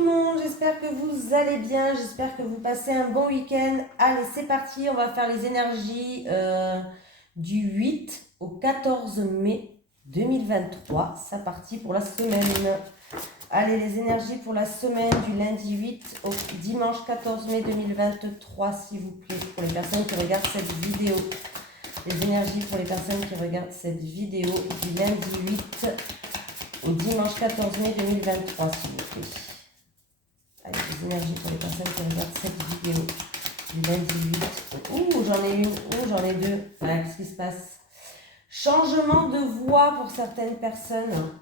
le monde, j'espère que vous allez bien, j'espère que vous passez un bon week-end. Allez, c'est parti, on va faire les énergies du 8 au 14 mai 2023. C'est parti pour la semaine. Allez, les énergies pour la semaine du lundi 8 au dimanche 14 mai 2023, s'il vous plaît, pour les personnes qui regardent cette vidéo. Les énergies pour les personnes qui regardent cette vidéo du lundi 8 au dimanche 14 mai 2023, s'il vous plaît. Allez, les énergies pour les personnes qui regardent cette vidéo du lundi 8. Ouh, j'en ai une, ouh, j'en ai deux. Voilà, qu'est-ce qui se passe? Changement de voix pour certaines personnes.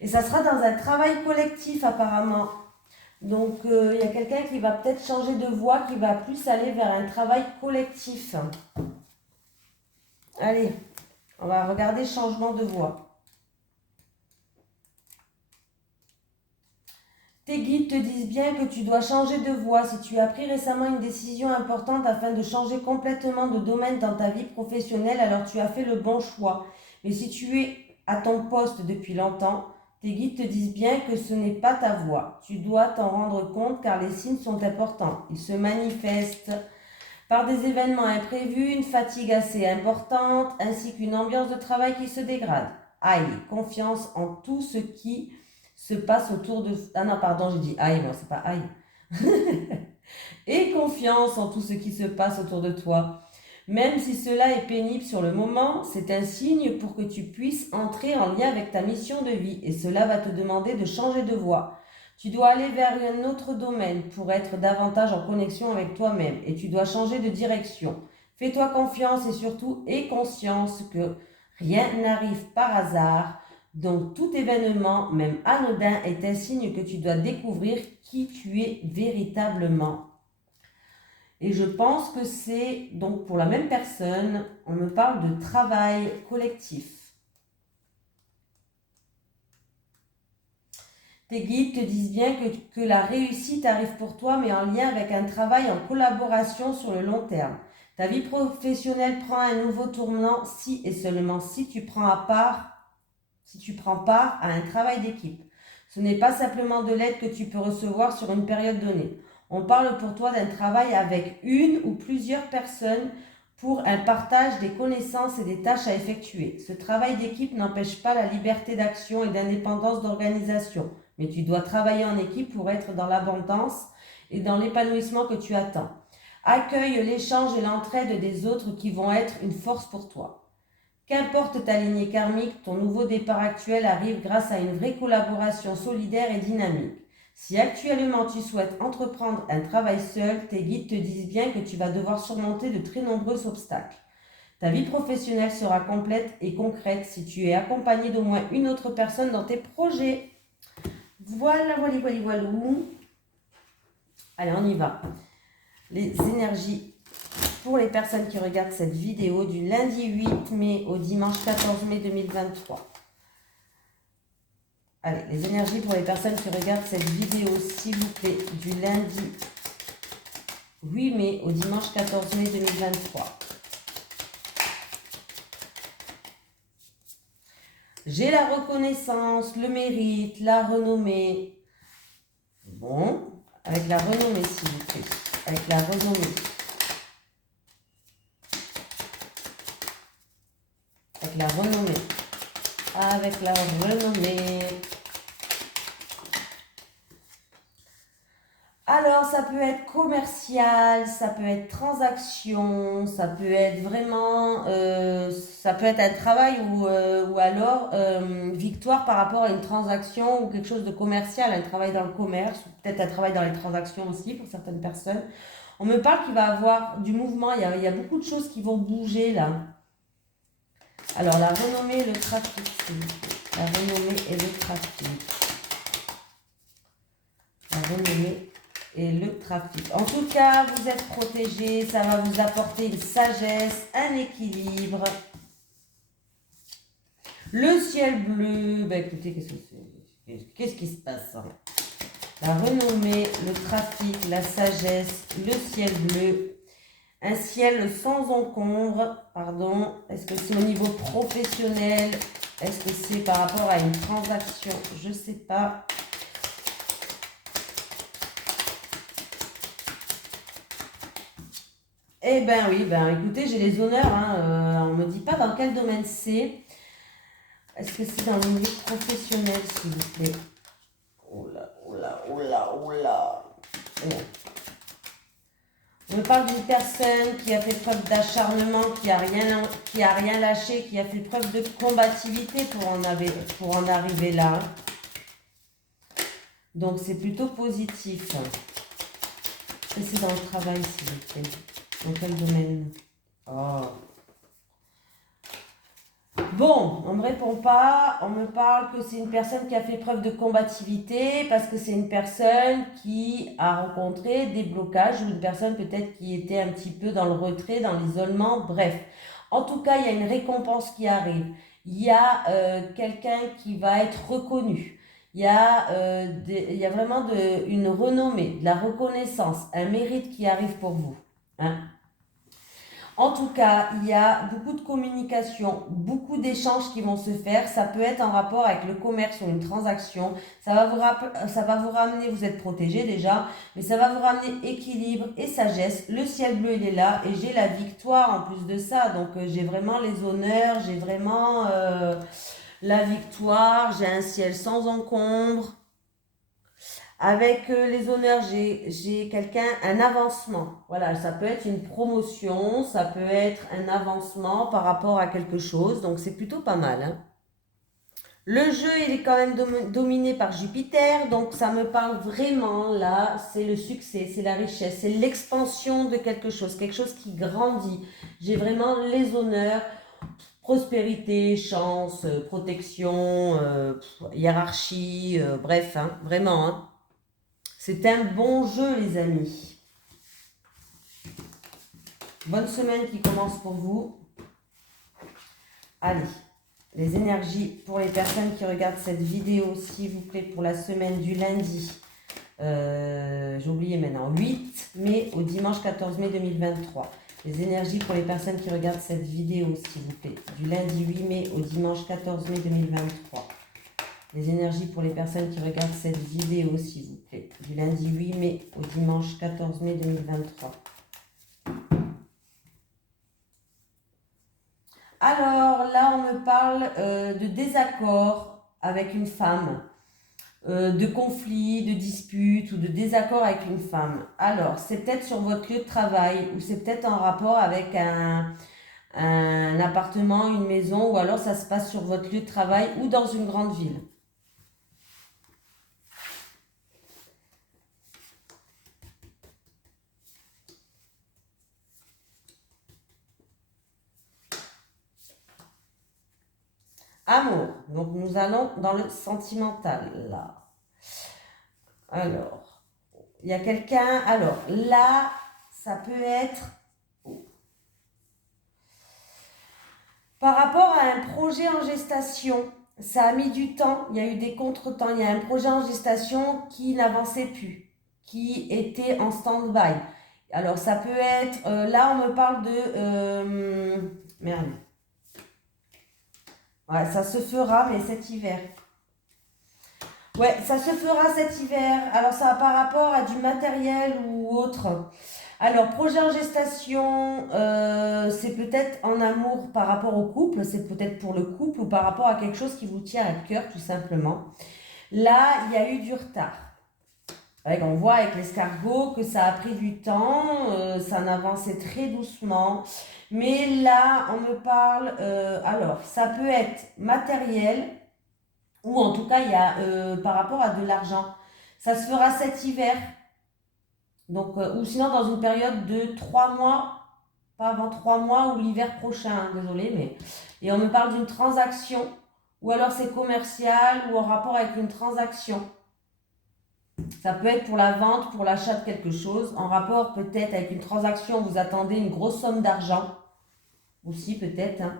Et ça sera dans un travail collectif, apparemment. Donc, il y a quelqu'un qui va peut-être changer de voix, qui va plus aller vers un travail collectif. Allez, on va regarder changement de voix. Tes guides te disent bien que tu dois changer de voie. Si tu as pris récemment une décision importante afin de changer complètement de domaine dans ta vie professionnelle, alors tu as fait le bon choix. Mais si tu es à ton poste depuis longtemps, tes guides te disent bien que ce n'est pas ta voie. Tu dois t'en rendre compte car les signes sont importants. Ils se manifestent par des événements imprévus, une fatigue assez importante, ainsi qu'une ambiance de travail qui se dégrade. Aïe, confiance en tout ce qui se passe autour de... Ah non, pardon, j'ai dit aïe, moi, c'est pas aïe. Et confiance en tout ce qui se passe autour de toi. Même si cela est pénible sur le moment, c'est un signe pour que tu puisses entrer en lien avec ta mission de vie et cela va te demander de changer de voie. Tu dois aller vers un autre domaine pour être davantage en connexion avec toi-même et tu dois changer de direction. Fais-toi confiance et surtout aie conscience que rien n'arrive par hasard. Donc tout événement, même anodin, est un signe que tu dois découvrir qui tu es véritablement. Et je pense que c'est donc pour la même personne, on me parle de travail collectif. Tes guides te disent bien que la réussite arrive pour toi, mais en lien avec un travail en collaboration sur le long terme. Ta vie professionnelle prend un nouveau tournant si et seulement si tu prends part à un travail d'équipe. Ce n'est pas simplement de l'aide que tu peux recevoir sur une période donnée. On parle pour toi d'un travail avec une ou plusieurs personnes pour un partage des connaissances et des tâches à effectuer. Ce travail d'équipe n'empêche pas la liberté d'action et d'indépendance d'organisation, mais tu dois travailler en équipe pour être dans l'abondance et dans l'épanouissement que tu attends. Accueille l'échange et l'entraide des autres qui vont être une force pour toi. Qu'importe ta lignée karmique, ton nouveau départ actuel arrive grâce à une vraie collaboration solidaire et dynamique. Si actuellement tu souhaites entreprendre un travail seul, tes guides te disent bien que tu vas devoir surmonter de très nombreux obstacles. Ta vie professionnelle sera complète et concrète si tu es accompagné d'au moins une autre personne dans tes projets. Voilà. Allez, on y va. Les énergies pour les personnes qui regardent cette vidéo du lundi 8 mai au dimanche 14 mai 2023. Allez, les énergies pour les personnes qui regardent cette vidéo, s'il vous plaît, du lundi 8 mai au dimanche 14 mai 2023. J'ai la reconnaissance, le mérite, la renommée. Bon, avec la renommée, s'il vous plaît. Avec la renommée. Avec la renommée. Avec la renommée. Alors, ça peut être commercial, ça peut être transaction, ça peut être vraiment, ça peut être un travail ou alors victoire par rapport à une transaction ou quelque chose de commercial, un travail dans le commerce, ou peut-être un travail dans les transactions aussi pour certaines personnes. On me parle qu'il va y avoir du mouvement, il y a beaucoup de choses qui vont bouger là. Alors, la renommée et le trafic, s'il vous plaît. La renommée et le trafic. La renommée et le trafic. En tout cas, vous êtes protégés, ça va vous apporter une sagesse, un équilibre. Le ciel bleu, bah écoutez, qu'est-ce qui se passe hein? La renommée, le trafic, la sagesse, le ciel bleu, un ciel sans encombre, pardon. Est-ce que c'est au niveau professionnel? Est-ce que c'est par rapport à une transaction? Je ne sais pas. Eh ben oui, ben écoutez, j'ai les honneurs, hein, on me dit pas dans quel domaine c'est. Est-ce que c'est dans le milieu professionnel, s'il vous plaît? Oula, oula, oula, oula. Bon. On me parle d'une personne qui a fait preuve d'acharnement, qui a rien lâché, qui a fait preuve de combativité pour en arriver là. Donc c'est plutôt positif. Et c'est dans le travail, s'il vous plaît. Dans quel domaine? Oh. Bon, on ne me répond pas. On me parle que c'est une personne qui a fait preuve de combativité parce que c'est une personne qui a rencontré des blocages ou une personne peut-être qui était un petit peu dans le retrait, dans l'isolement. Bref, en tout cas, il y a une récompense qui arrive. Il y a quelqu'un qui va être reconnu. Il y a vraiment une renommée, de la reconnaissance, un mérite qui arrive pour vous. Hein. En tout cas, il y a beaucoup de communication, beaucoup d'échanges qui vont se faire. Ça peut être en rapport avec le commerce ou une transaction. Ça va vous ramener, vous êtes protégé déjà, mais ça va vous ramener équilibre et sagesse. Le ciel bleu, il est là et j'ai la victoire en plus de ça. Donc, j'ai vraiment les honneurs, j'ai vraiment la victoire, j'ai un ciel sans encombre. Avec les honneurs, j'ai quelqu'un, un avancement. Voilà, ça peut être une promotion, ça peut être un avancement par rapport à quelque chose. Donc, c'est plutôt pas mal. Hein. Le jeu, il est quand même dominé par Jupiter. Donc, ça me parle vraiment, là, c'est le succès, c'est la richesse, c'est l'expansion de quelque chose qui grandit. J'ai vraiment les honneurs, prospérité, chance, protection, hiérarchie, bref, hein, vraiment. Hein. C'est un bon jeu, les amis. Bonne semaine qui commence pour vous. Allez, les énergies pour les personnes qui regardent cette vidéo, s'il vous plaît, pour la semaine du lundi. J'ai oublié maintenant. 8 mai au dimanche 14 mai 2023. Les énergies pour les personnes qui regardent cette vidéo, s'il vous plaît. Du lundi 8 mai au dimanche 14 mai 2023. Les énergies pour les personnes qui regardent cette vidéo, s'il vous plaît. Du lundi 8 mai au dimanche 14 mai 2023. Alors là, on me parle de désaccord avec une femme, de conflit, de dispute ou de désaccord avec une femme. Alors, c'est peut-être sur votre lieu de travail ou c'est peut-être en rapport avec un appartement, une maison ou alors ça se passe sur votre lieu de travail ou dans une grande ville. Amour. Donc, nous allons dans le sentimental, là. Alors, il y a quelqu'un... Alors, là, ça peut être... Par rapport à un projet en gestation, ça a mis du temps, il y a eu des contretemps. Il y a un projet en gestation qui n'avançait plus, qui était en stand-by. Alors, ça peut être... là, on me parle de... merde. Ouais, ça se fera, mais cet hiver. Ouais, ça se fera cet hiver. Alors, ça a par rapport à du matériel ou autre. Alors, projet en gestation, c'est peut-être en amour par rapport au couple, c'est peut-être pour le couple ou par rapport à quelque chose qui vous tient à cœur, tout simplement. Là, il y a eu du retard. On voit avec l'escargot que ça a pris du temps, ça en avançait très doucement. Mais là, on me parle, alors, ça peut être matériel, ou en tout cas, il y a par rapport à de l'argent. Ça se fera cet hiver. Donc, ou sinon dans une période de 3 mois, pas avant 3 mois ou l'hiver prochain, hein, désolé, mais. Et on me parle d'une transaction, ou alors c'est commercial ou en rapport avec une transaction. Ça peut être pour la vente, pour l'achat de quelque chose, en rapport peut-être avec une transaction, vous attendez une grosse somme d'argent, aussi peut-être. Hein.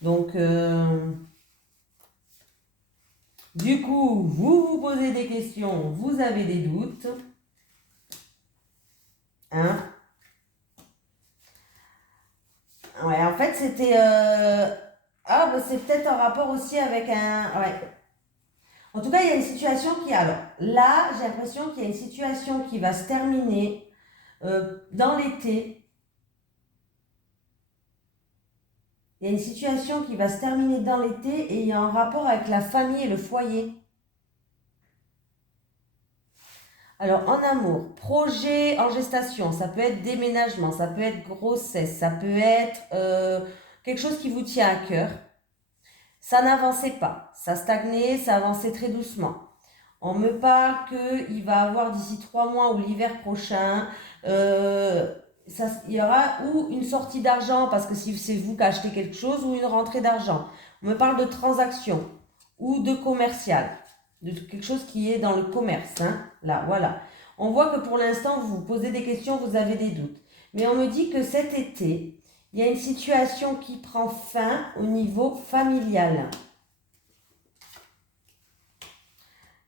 Donc, du coup, vous vous posez des questions, vous avez des doutes. Hein? Ouais, en fait, c'était... Ah, bah, c'est peut-être en rapport aussi avec un... Ouais. En tout cas, il y a une situation qui... Alors, là, j'ai l'impression qu'il y a une situation qui va se terminer dans l'été. Il y a une situation qui va se terminer dans l'été et il y a un rapport avec la famille et le foyer. Alors, en amour, projet en gestation, ça peut être déménagement, ça peut être grossesse, ça peut être quelque chose qui vous tient à cœur. Ça n'avançait pas, ça stagnait, ça avançait très doucement. On me parle qu'il va avoir d'ici 3 mois ou l'hiver prochain, il y aura ou une sortie d'argent parce que si c'est vous qui achetez quelque chose ou une rentrée d'argent. On me parle de transaction ou de commercial, de quelque chose qui est dans le commerce. Hein, là, voilà. On voit que pour l'instant, vous vous posez des questions, vous avez des doutes. Mais on me dit que cet été, il y a une situation qui prend fin au niveau familial.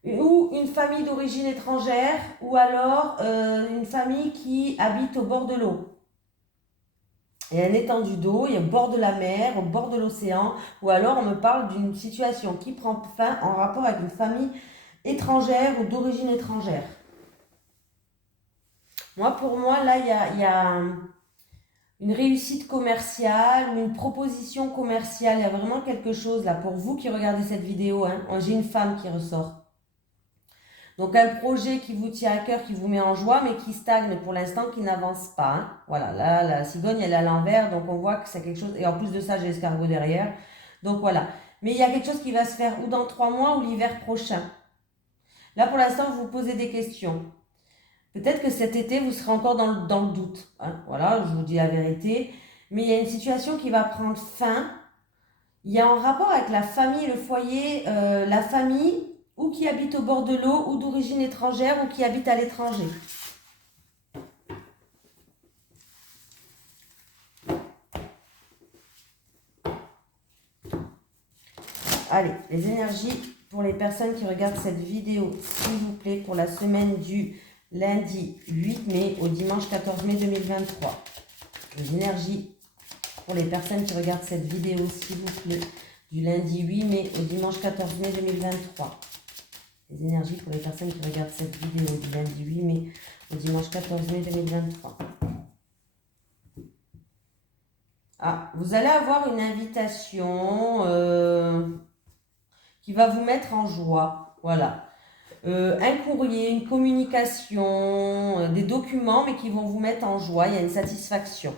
Ou une famille d'origine étrangère, ou alors une famille qui habite au bord de l'eau. Il y a une étendue d'eau, il y a au bord de la mer, au bord de l'océan, ou alors on me parle d'une situation qui prend fin en rapport avec une famille étrangère ou d'origine étrangère. Pour moi, là, il y a une réussite commerciale ou une proposition commerciale. Il y a vraiment quelque chose là pour vous qui regardez cette vidéo. Hein. J'ai une femme qui ressort. Donc un projet qui vous tient à cœur, qui vous met en joie, mais qui stagne pour l'instant, qui n'avance pas. Hein. Voilà, là, la cigogne, elle est à l'envers, donc on voit que c'est quelque chose... Et en plus de ça, j'ai l'escargot derrière. Donc voilà. Mais il y a quelque chose qui va se faire ou dans 3 mois ou l'hiver prochain. Là, pour l'instant, vous vous posez des questions. Peut-être que cet été, vous serez encore dans le doute. Hein. Voilà, je vous dis la vérité. Mais il y a une situation qui va prendre fin. Il y a un rapport avec la famille, le foyer, la famille... ou qui habite au bord de l'eau, ou d'origine étrangère, ou qui habite à l'étranger. Allez, les énergies pour les personnes qui regardent cette vidéo, s'il vous plaît, pour la semaine du lundi 8 mai au dimanche 14 mai 2023. Les énergies pour les personnes qui regardent cette vidéo, s'il vous plaît, du lundi 8 mai au dimanche 14 mai 2023. Les énergies pour les personnes qui regardent cette vidéo du lundi 8 mai au dimanche 14 mai 2023. Ah, vous allez avoir une invitation qui va vous mettre en joie. Voilà. Un courrier, une communication, des documents, mais qui vont vous mettre en joie. Il y a une satisfaction.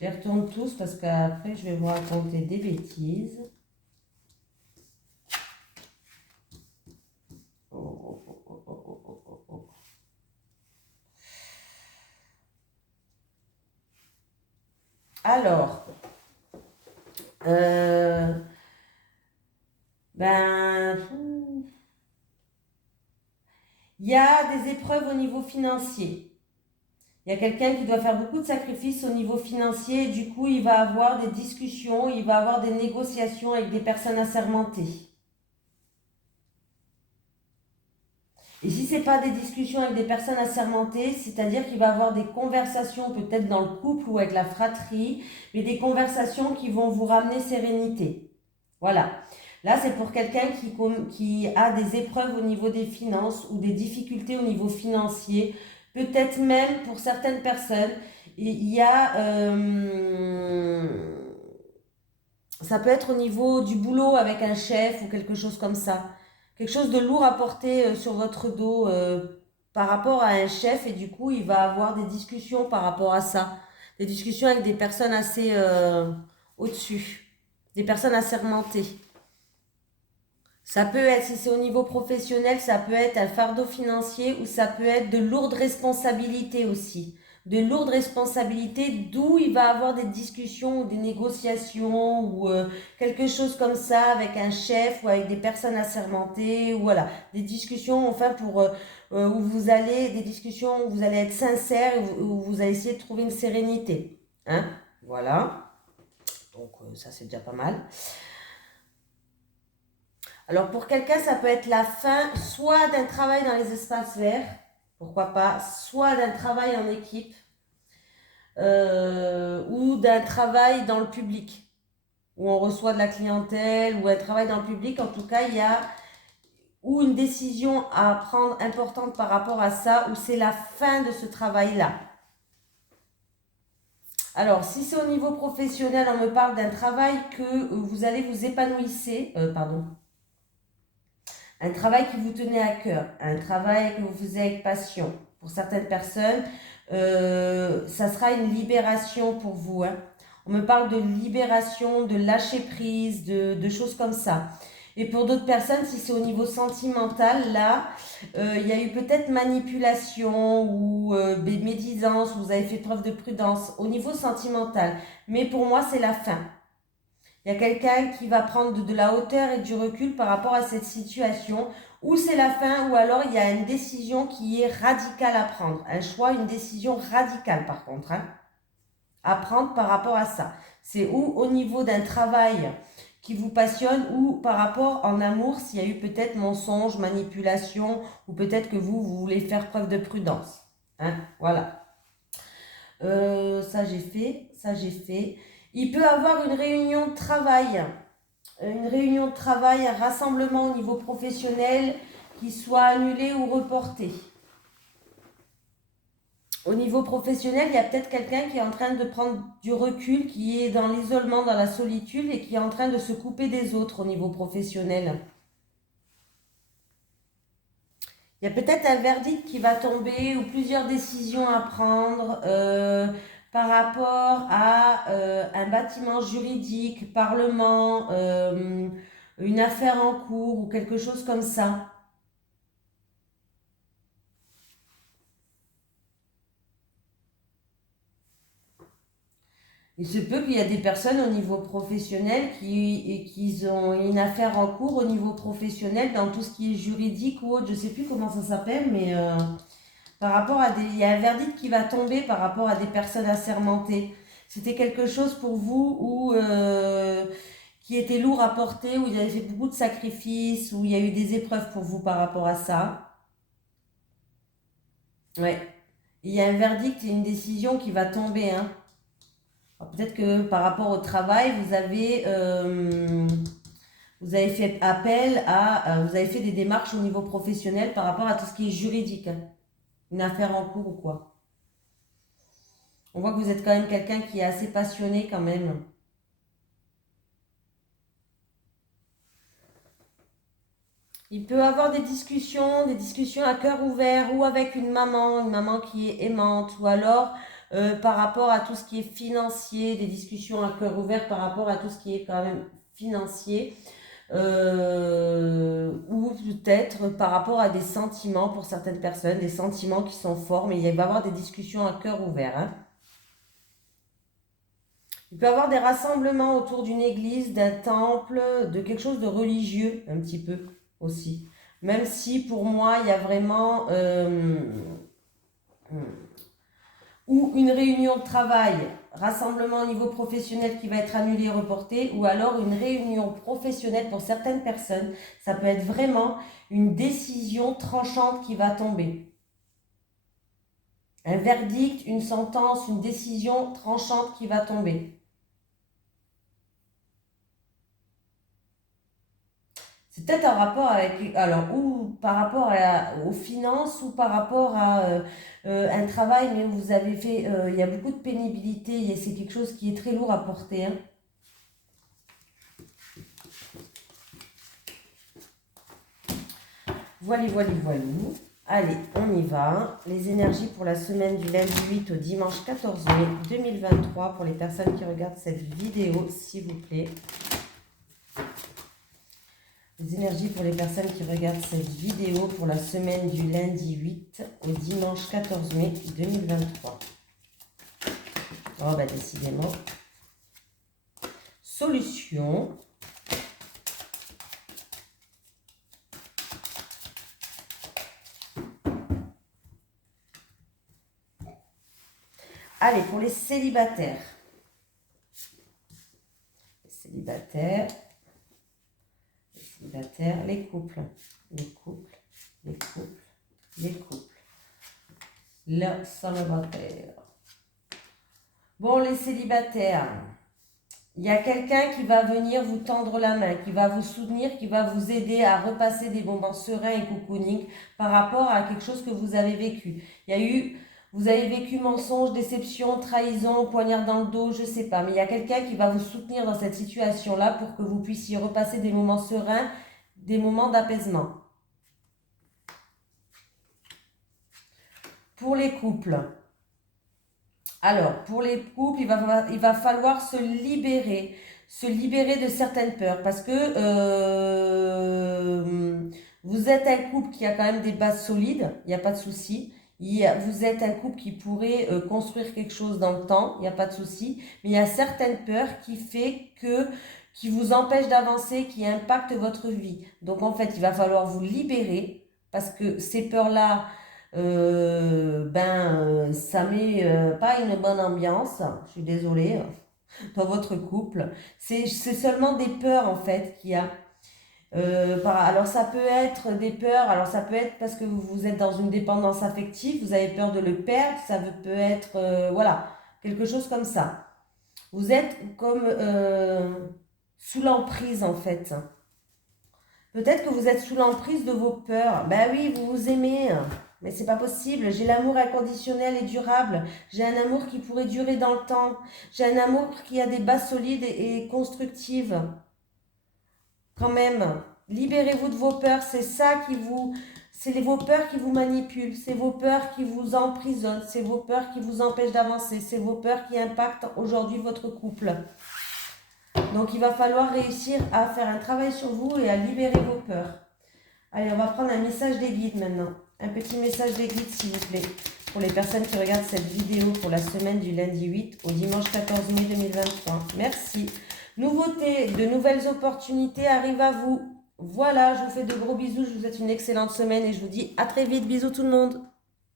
Je les retourne tous parce qu'après, je vais vous raconter des bêtises. Alors, il y a des épreuves au niveau financier. Il y a quelqu'un qui doit faire beaucoup de sacrifices au niveau financier et du coup, il va avoir des discussions, il va avoir des négociations avec des personnes assermentées. Et si ce n'est pas des discussions avec des personnes assermentées, c'est-à-dire qu'il va avoir des conversations peut-être dans le couple ou avec la fratrie, mais des conversations qui vont vous ramener sérénité. Voilà. Là, c'est pour quelqu'un qui a des épreuves au niveau des finances ou des difficultés au niveau financier. Peut-être même pour certaines personnes, il y a... ça peut être au niveau du boulot avec un chef ou quelque chose comme ça. Quelque chose de lourd à porter sur votre dos par rapport à un chef et du coup, il va avoir des discussions par rapport à ça. Des discussions avec des personnes assez au-dessus. Des personnes assermentées. Ça peut être, si c'est au niveau professionnel, ça peut être un fardeau financier ou ça peut être de lourdes responsabilités aussi. de lourdes responsabilités, d'où il va avoir des discussions ou des négociations ou quelque chose comme ça avec un chef ou avec des personnes assermentées, ou voilà, des discussions enfin où vous allez, des discussions où vous allez être sincère et où vous allez essayer de trouver une sérénité. Hein, voilà. Donc ça c'est déjà pas mal. Alors pour quelqu'un, ça peut être la fin soit d'un travail dans les espaces verts, pourquoi pas, soit d'un travail en équipe, ou d'un travail dans le public, où on reçoit de la clientèle, ou un travail dans le public. En tout cas, il y a ou une décision à prendre importante par rapport à ça, ou c'est la fin de ce travail-là. Alors, si c'est au niveau professionnel, on me parle d'un travail que vous allez vous épanouir, un travail qui vous tenait à cœur, un travail que vous faisiez avec passion. Pour certaines personnes, ça sera une libération pour vous. Hein. On me parle de libération, de lâcher prise, de choses comme ça. Et pour d'autres personnes, si c'est au niveau sentimental, là, il y a eu peut-être manipulation ou médisance, vous avez fait preuve de prudence au niveau sentimental. Mais pour moi, c'est la fin. Il y a quelqu'un qui va prendre de la hauteur et du recul par rapport à cette situation, ou c'est la fin, ou alors il y a une décision qui est radicale à prendre. Un choix, une décision radicale par contre, hein, à prendre par rapport à ça. C'est ou au niveau d'un travail qui vous passionne, ou par rapport en amour, s'il y a eu peut-être mensonge, manipulation, ou peut-être que vous voulez faire preuve de prudence. Hein, voilà. Ça j'ai fait, ça j'ai fait. Il peut avoir une réunion de travail, un rassemblement au niveau professionnel qui soit annulé ou reporté. Au niveau professionnel, il y a peut-être quelqu'un qui est en train de prendre du recul, qui est dans l'isolement, dans la solitude et qui est en train de se couper des autres au niveau professionnel. Il y a peut-être un verdict qui va tomber ou plusieurs décisions à prendre par rapport à un bâtiment juridique, parlement, une affaire en cours ou quelque chose comme ça. Il se peut qu'il y a des personnes au niveau professionnel qui ont une affaire en cours au niveau professionnel dans tout ce qui est juridique ou autre. Je ne sais plus comment ça s'appelle, mais par rapport à il y a un verdict qui va tomber par rapport à des personnes assermentées. C'était quelque chose pour vous où, qui était lourd à porter, où il avez fait beaucoup de sacrifices, où il y a eu des épreuves pour vous par rapport à ça. Ouais. Il y a un verdict et une décision qui va tomber, hein. Peut-être que par rapport au travail, vous avez fait appel à, vous avez fait des démarches au niveau professionnel par rapport à tout ce qui est juridique, hein. Une affaire en cours ou quoi. On voit que vous êtes quand même quelqu'un qui est assez passionné quand même. Il peut avoir des discussions à cœur ouvert, ou avec une maman qui est aimante, ou alors par rapport à tout ce qui est financier, des discussions à cœur ouvert par rapport à tout ce qui est quand même financier, ou peut-être par rapport à des sentiments pour certaines personnes, des sentiments qui sont forts, mais il va y avoir des discussions à cœur ouvert. Hein. Il peut y avoir des rassemblements autour d'une église, d'un temple, de quelque chose de religieux, un petit peu aussi. Même si pour moi, il y a vraiment ou une réunion de travail, rassemblement au niveau professionnel qui va être annulé et reporté, ou alors une réunion professionnelle pour certaines personnes. Ça peut être vraiment une décision tranchante qui va tomber. Un verdict, une sentence, une décision tranchante qui va tomber. C'est peut-être un rapport avec, alors, ou par rapport aux finances, ou par rapport à un travail, mais vous avez fait, il y a beaucoup de pénibilité, c'est quelque chose qui est très lourd à porter. Hein. Voilà. Allez, on y va. Les énergies pour la semaine du lundi 8 au dimanche 14 mai 2023 pour les personnes qui regardent cette vidéo, s'il vous plaît. Les énergies pour les personnes qui regardent cette vidéo pour la semaine du lundi 8 au dimanche 14 mai 2023. Oh, bah, décidément. Solution. Allez, pour les célibataires. Les célibataires. Les célibataires, les couples. Les couples, les couples, les couples. Le célibataire. Bon, les célibataires. Il y a quelqu'un qui va venir vous tendre la main, qui va vous soutenir, qui va vous aider à repasser des moments sereins et cocooning par rapport à quelque chose que vous avez vécu. Vous avez vécu mensonge, déception, trahison, poignard dans le dos, je ne sais pas. Mais il y a quelqu'un qui va vous soutenir dans cette situation-là pour que vous puissiez repasser des moments sereins, des moments d'apaisement. Pour les couples. Alors, pour les couples, il va falloir se libérer de certaines peurs parce que vous êtes un couple qui a quand même des bases solides, il n'y a pas de souci. Vous êtes un couple qui pourrait construire quelque chose dans le temps, il n'y a pas de souci. Mais il y a certaines peurs qui vous empêchent d'avancer, qui impactent votre vie. Donc en fait, il va falloir vous libérer parce que ces peurs-là, ça met pas une bonne ambiance, je suis désolée, dans votre couple. C'est seulement des peurs en fait qu'il y a. Alors ça peut être des peurs, alors ça peut être parce que vous êtes dans une dépendance affective, vous avez peur de le perdre, ça peut être, voilà, quelque chose comme ça. Vous êtes comme sous l'emprise en fait. Peut-être que vous êtes sous l'emprise de vos peurs. Ben oui, vous vous aimez, mais c'est pas possible. J'ai l'amour inconditionnel et durable. J'ai un amour qui pourrait durer dans le temps. J'ai un amour qui a des bases solides et constructives. Quand même, libérez-vous de vos peurs. C'est vos peurs qui vous manipulent. C'est vos peurs qui vous emprisonnent. C'est vos peurs qui vous empêchent d'avancer. C'est vos peurs qui impactent aujourd'hui votre couple. Donc, il va falloir réussir à faire un travail sur vous et à libérer vos peurs. Allez, on va prendre un message des guides maintenant. Un petit message des guides, s'il vous plaît, pour les personnes qui regardent cette vidéo pour la semaine du lundi 8 au dimanche 14 mai 2023. Merci. Nouveautés, de nouvelles opportunités arrivent à vous. Voilà, je vous fais de gros bisous. Je vous souhaite une excellente semaine et je vous dis à très vite. Bisous tout le monde.